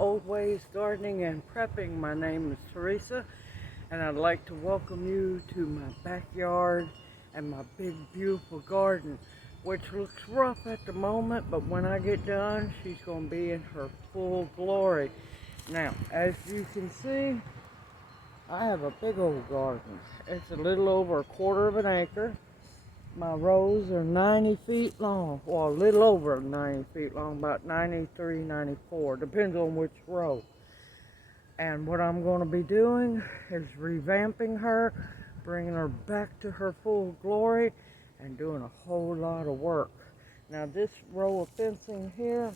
Old Ways Gardening and Prepping. My name is Teresa, and I'd like to welcome you to my backyard and my big beautiful garden, which looks rough at the moment, but when I get done, she's going to be in her full glory. Now, as you can see, I have a big old garden. It's a little over a quarter of an acre. My rows are 90 feet long, well, a little over 90 feet long, about 93, 94, depends on which row. And what I'm going to be doing is revamping her, bringing her back to her full glory, and doing a whole lot of work. Now this row of fencing here,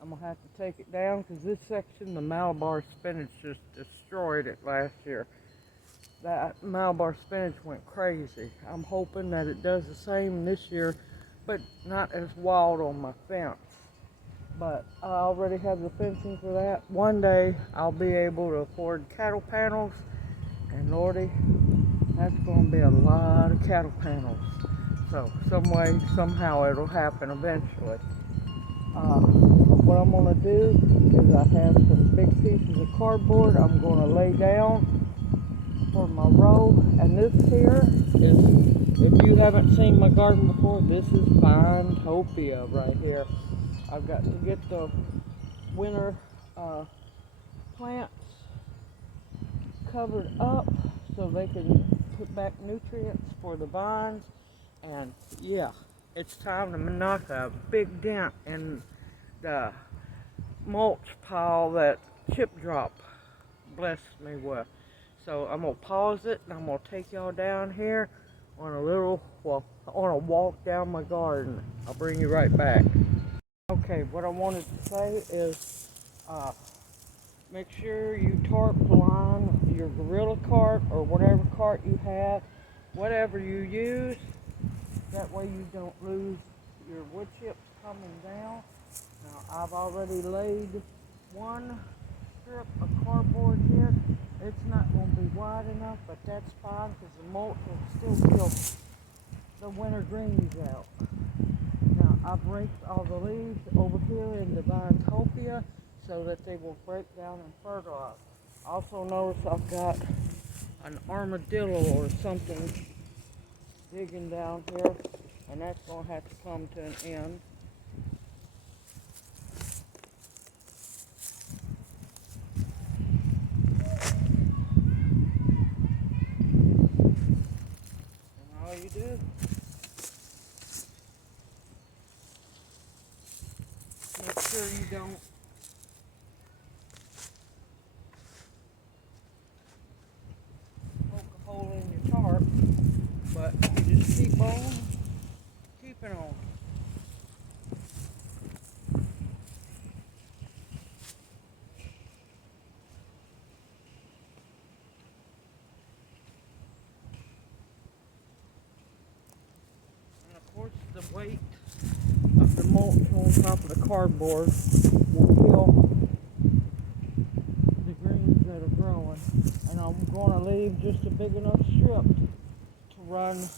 I'm going to have to take it down because this section, the Malabar spinach just destroyed it last year. That Malabar spinach went crazy. I'm hoping that it does the same this year, but not as wild on my fence. But I already have the fencing for that. One day I'll be able to afford cattle panels, and Lordy, that's going to be a lot of cattle panels. So some way, somehow it'll happen eventually. What I'm going to do is I have some big pieces of cardboard I'm going to lay down for my row, and this here is, if you haven't seen my garden before, this is Vinetopia right here. I've got to get the winter plants covered up so they can put back nutrients for the vines, and yeah, it's time to knock a big dent in the mulch pile that Chip Drop blessed me with. So I'm going to pause it, and I'm going to take y'all down here on a little, well, on a walk down my garden. I'll bring you right back. Okay, what I wanted to say is make sure you tarp line your Gorilla cart or whatever cart you have, whatever you use. That way you don't lose your wood chips coming down. Now I've already laid one strip of cardboard here. It's not going to be wide enough, but that's fine because the mulch will still kill the winter greens out. Now I've raked all the leaves over here in the Vinetopia so that they will break down and fertilize. Also notice I've got an armadillo or something digging down here, and that's going to have to come to an end. All you do, make sure you don't poke a hole in your tarp, but you just keep on keeping on. And of course the weight of the mulch on top of the cardboard will kill the greens that are growing. And I'm going to leave just a big enough strip to run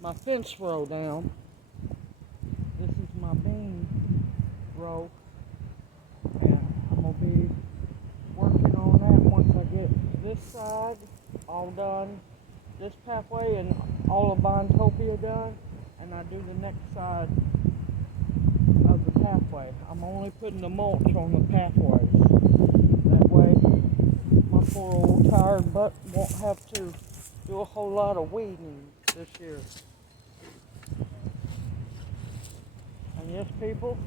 my fence row down. This is my bean row, and I'm going to be working on that once I get this side all done, this pathway and all of Vinetopia done, and I do the next side of the pathway. I'm only putting the mulch on the pathways. That way my poor old tired butt won't have to do a whole lot of weeding this year. And yes, people,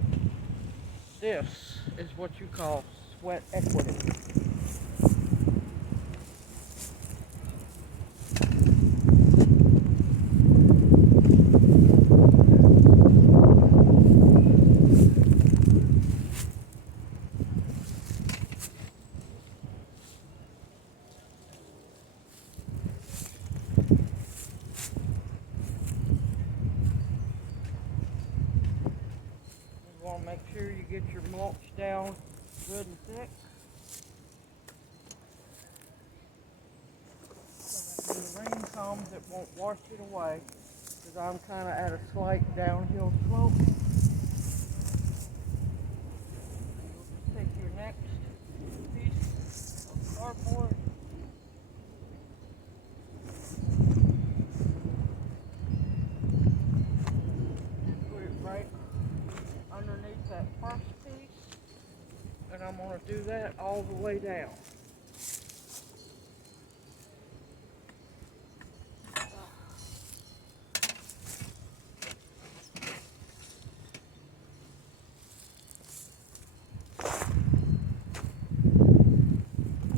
this is what you call sweat equity. You want to make sure you get your mulch down good and thick, so that when the rain comes it won't wash it away, because I'm kind of at a slight downhill slope. You'll just take your cardboard. And put it right underneath that first piece. And I'm going to do that all the way down.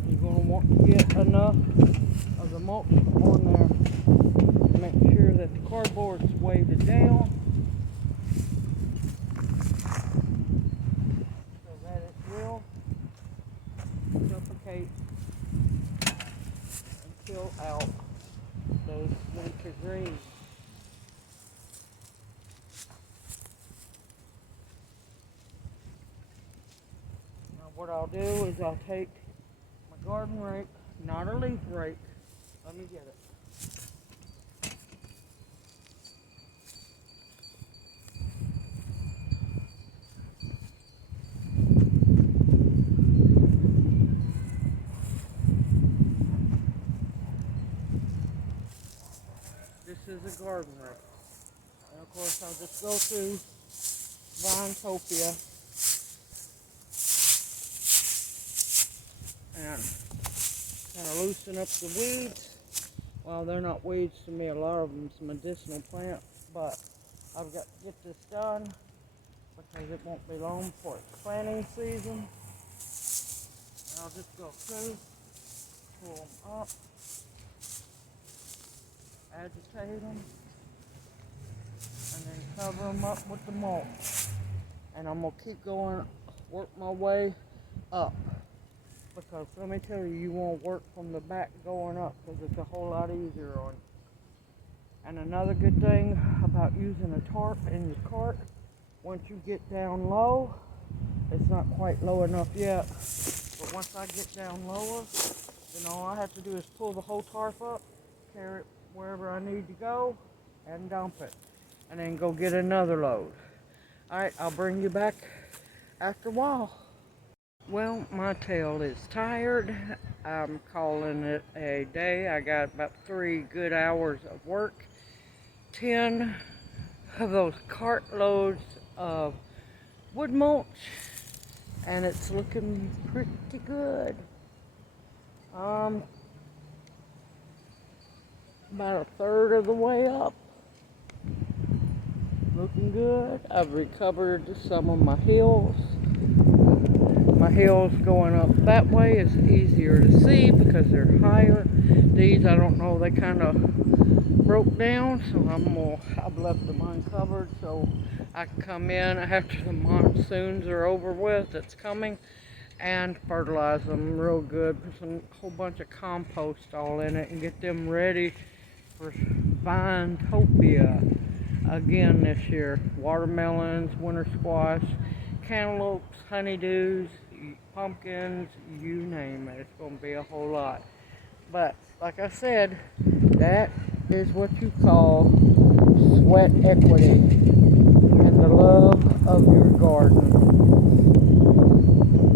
You're going to want to get enough of the mulch on there to make sure that the cardboard's weighted down so that it will suffocate and kill out those winter greens. Now what I'll do is I'll take my garden rake, not a leaf rake. Let me get it. This is a garden rake. And of course I'll just go through Vinetopia and kind of loosen up the weeds. Well, they're not weeds to me, a lot of them's medicinal plants, but I've got to get this done because it won't be long before it's planting season. And I'll just go through, pull them up, agitate them, and then cover them up with the mulch. And I'm going to keep going, work my way up. Because let me tell you, you want to work from the back going up because it's a whole lot easier on you. And another good thing about using a tarp in your cart, once you get down low, it's not quite low enough yet, but once I get down lower, then all I have to do is pull the whole tarp up, carry it wherever I need to go, and dump it, and then go get another load. Alright, I'll bring you back after a while. Well, my tail is tired. I'm calling it a day. I got about 3 good hours of work. 10 of those cart loads of wood mulch, and it's looking pretty good. About a third of the way up. Looking good. I've recovered some of my hills. My hills going up that way is easier to see because they're higher. These, I don't know, they kind of broke down, so I've left them uncovered so I can come in after the monsoons are over with. It's coming, and fertilize them real good. Put a whole bunch of compost all in it and get them ready for Vinetopia again this year. Watermelons, winter squash, cantaloupes, honeydews, pumpkins, you name it. It's going to be a whole lot. But like I said, that is what you call sweat equity and the love of your garden.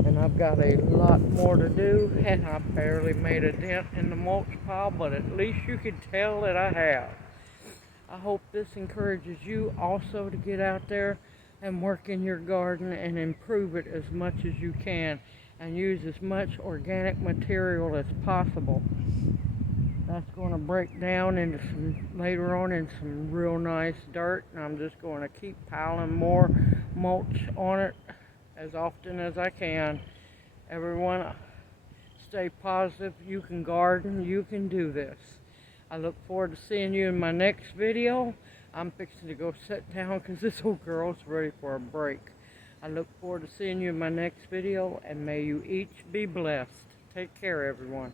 And I've got a lot more to do, and I barely made a dent in the mulch pile, but at least you can tell that I have. I hope this encourages you also to get out there and work in your garden and improve it as much as you can and use as much organic material as possible. That's going to break down into later on in some real nice dirt, and I'm just going to keep piling more mulch on it as often as I can. Everyone, stay positive. You can garden. You can do this. I look forward to seeing you in my next video. I'm fixing to go sit down because this old girl's ready for a break. I look forward to seeing you in my next video, and may you each be blessed. Take care, everyone.